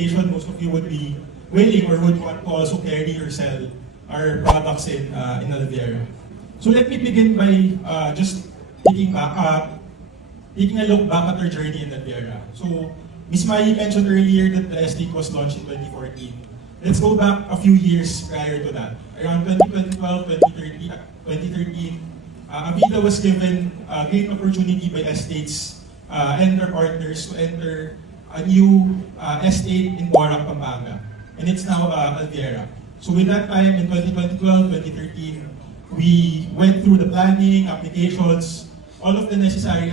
presentation, most of you would be willing or would want to also carry or sell our products in Alviera. So let me begin by just taking a look back at our journey in Alviera. So Ms. Mai mentioned earlier that the estate was launched in 2014. Let's go back a few years prior to that. Around 2012, 2013, Avida was given a great opportunity by estates and their partners to enter a new estate in Borac, Pampanga. And it's now Alviera. So with that time, in 2012, 2013, we went through the planning, applications, all of the necessary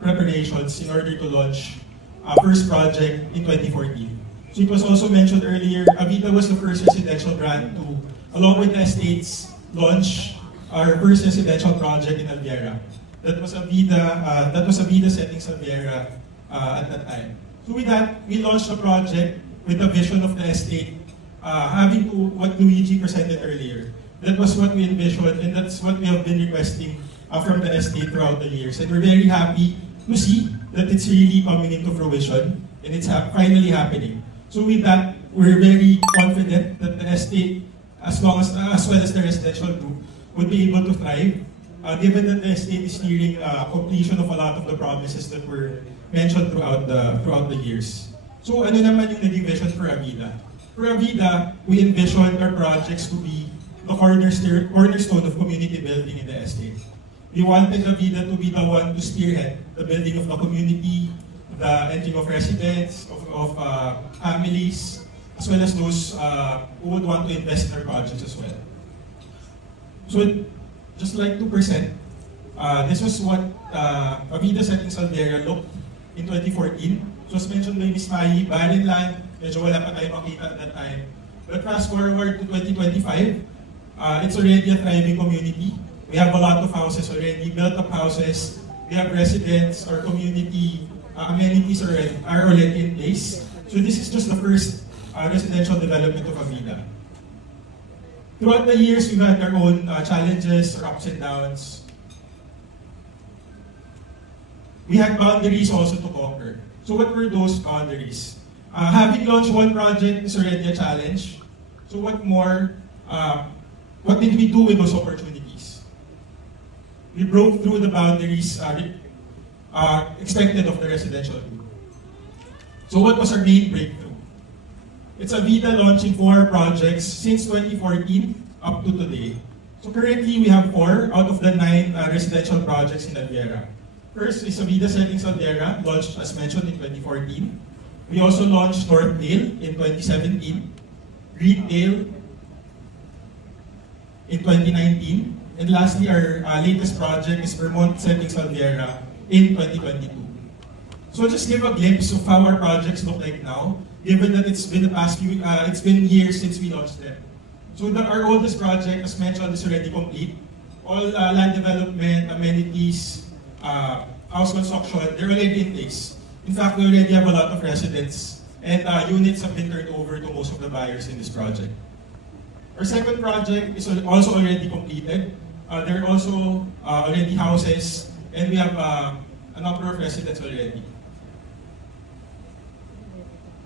preparations in order to launch our first project in 2014. So it was also mentioned earlier, Avida was the first residential brand to, along with the estates, launch our first residential project in Alviera. That was Avida Settings Alviera at that time. So with that, we launched a project with the vision of the estate, having to what Luigi presented earlier. That was what we envisioned, and that's what we have been requesting from the estate throughout the years. And we're very happy to see that it's really coming into fruition, and it's finally happening. So with that, we're very confident that the estate, as well as the residential group, would be able to thrive, given that the estate is nearing completion of a lot of the promises that were mentioned throughout the years. So ano naman yung naging vision for Avida? For Avida, we envisioned our projects to be the cornerstone of community building in the estate. We wanted Avida to be the one to spearhead the building of the community, the entering of residents, of families, as well as those who would want to invest in our projects as well. So just like 2%, this was what Avida Settings Alviera looked in 2014. So as mentioned by Ms. Mai, barren land, medyo wala pa tayo makita at that time. But fast forward to 2025, it's already a thriving community. We have a lot of houses already, built-up houses. We have residents, our community amenities are already in place. So this is just the first residential development of Avida. Throughout the years, we've had our own challenges or ups and downs. We had boundaries also to conquer. So what were those boundaries? Having launched one project is already a challenge. So what more? What did we do with those opportunities? We broke through the boundaries expected of the residential group. So what was our main breakthrough? It's Avida launching 4 projects since 2014 up to today. So currently we have 4 out of the 9 residential projects in Alviera. First is Avida Settings Alviera, launched as mentioned in 2014. We also launched Northdale in 2017, Greendale in 2019, and lastly our latest project is Vermont Settings Alviera in 2022. So just give a glimpse of how our projects look like now, given that it's been years since we launched them. So our oldest project, as mentioned, is already complete. All land development, amenities, house construction, they're already in place. In fact, we already have a lot of residents and units have been turned over to most of the buyers in this project. Our second project is also already completed. There are also already houses and we have a number of residents already.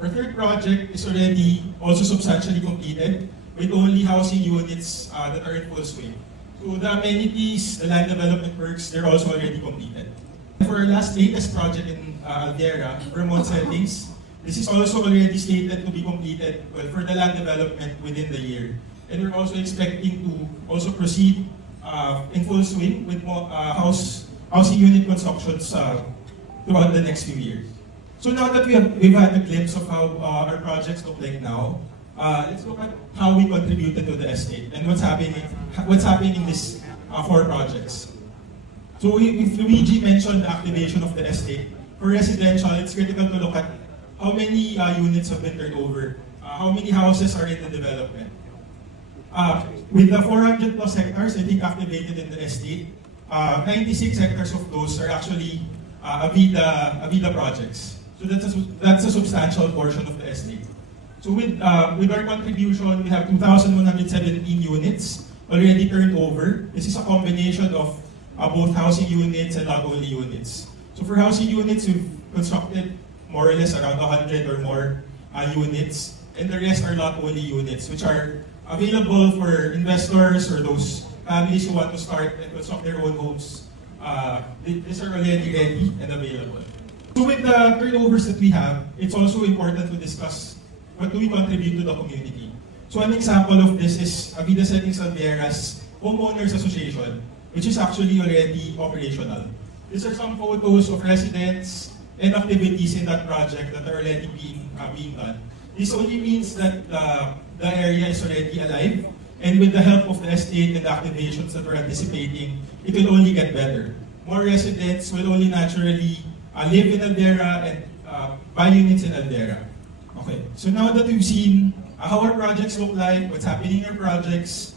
Our third project is already also substantially completed with only housing units that are in full swing. So the amenities, the land development works, they're also already completed. For our latest project in Alviera, Vermont Settings, this is also already slated to be completed for the land development within the year. And we're also expecting to also proceed in full swing with more housing unit constructions throughout the next few years. So now that we've had a glimpse of how our projects look like now, let's look at how we contributed to the estate and what's happening in these 4 projects. So if Luigi mentioned the activation of the estate, for residential, it's critical to look at how many units have been turned over, how many houses are in the development. With the 400 plus hectares, I think, activated in the estate, 96 hectares of those are actually Avida projects. So that's a substantial portion of the estate. So with our contribution, we have 2,117 units already turned over. This is a combination of both housing units and lot-only units. So for housing units, we've constructed more or less around 100 or more units, and the rest are lot-only units, which are available for investors or those families who want to start and construct their own homes. These are already ready and available. So with the turnovers that we have, it's also important to discuss what do we contribute to the community. So an example of this is Avida Settings Alvera's Homeowners Association, which is actually already operational. These are some photos of residents and activities in that project that are already being done. This only means that the area is already alive, and with the help of the estate and the activations that we're anticipating, it will only get better. More residents will only naturally live in Alvera and buy units in Alvera. Okay, so now that we've seen how our projects look like, what's happening in our projects,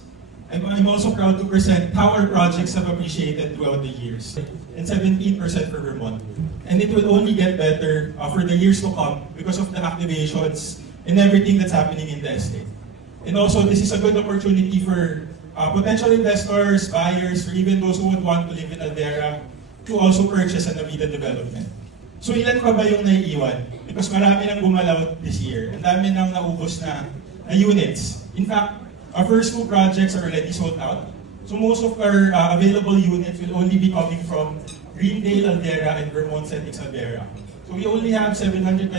I'm also proud to present how our projects have appreciated throughout the years, and 17% for Vermont. And it will only get better for the years to come because of the activations and everything that's happening in the estate. And also, this is a good opportunity for potential investors, buyers, or even those who would want to live in Alvera to also purchase an Avida development. So ilan pa ba yung naiiwan? Because marami nang gumalaw this year. Ang dami nang naubos na units. In fact, our first two projects are already sold out. So most of our available units will only be coming from Greendale Alvera and Vermont Settings Alvera. So we only have 725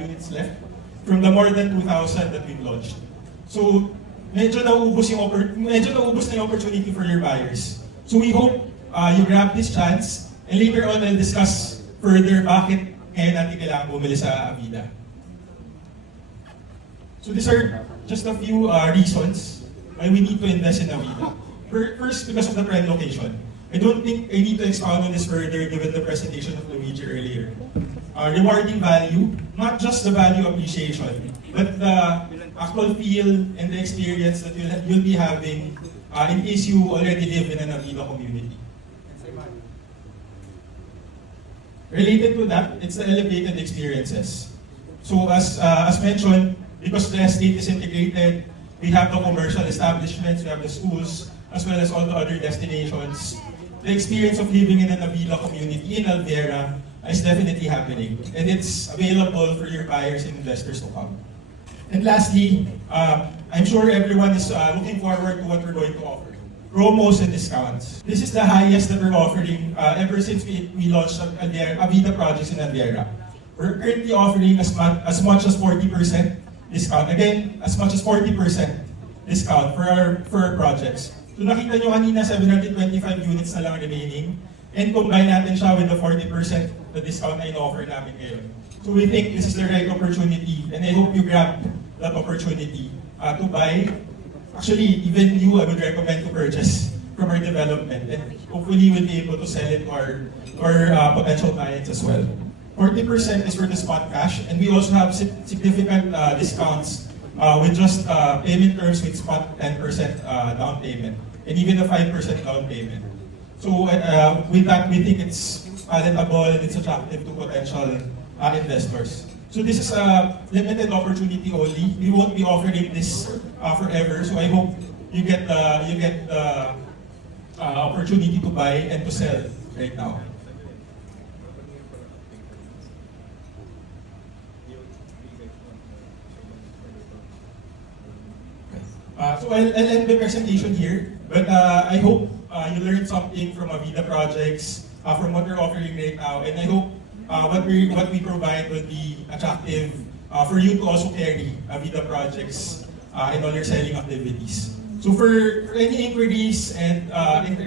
units left from the more than 2,000 that we've launched. So medyo naubos na yung opportunity for your buyers. So we hope you grab this chance, and later on I'll discuss further bakit ngayon natin kailangan bumili sa Avida. So these are just a few reasons why we need to invest in Avida. First, because of the prime location. I don't think I need to expound on this further given the presentation of Luigi earlier. Rewarding value, not just the value appreciation, but the actual feel and the experience that you'll be having in case you already live in an Avida community. Related to that, it's the elevated experiences. So as mentioned, because the estate is integrated, we have the commercial establishments, we have the schools, as well as all the other destinations. The experience of living in an Avida community in Alvera is definitely happening, and it's available for your buyers and investors to come. And lastly, I'm sure everyone is looking forward to what we're going to offer. Promos and discounts. This is the highest that we're offering ever since we launched Avida projects in Alvera. We're currently offering as much as 40% discount. Again, as much as 40% discount for our projects. So nakita nyo kanina, 725 units na lang remaining. And combine natin siya with the 40% the discount na in-offer namin ngayon. So we think this is the right opportunity, and I hope you grab that opportunity to buy. Actually, even you, I would recommend to purchase from our development, and hopefully we'll be able to sell it to our potential clients as well. 40% is for the spot cash, and we also have significant discounts with just payment terms with spot 10% down payment, and even a 5% down payment. So with that, we think it's palatable and it's attractive to potential investors. So this is a limited opportunity only. We won't be offering this forever. So I hope you get the opportunity to buy and to sell right now. So I'll end the presentation here, but I hope you learned something from Avida projects, from what we're offering right now, and I hope what we provide will be attractive for you to also carry Avida projects in all your selling activities. So for any inquiries and interest,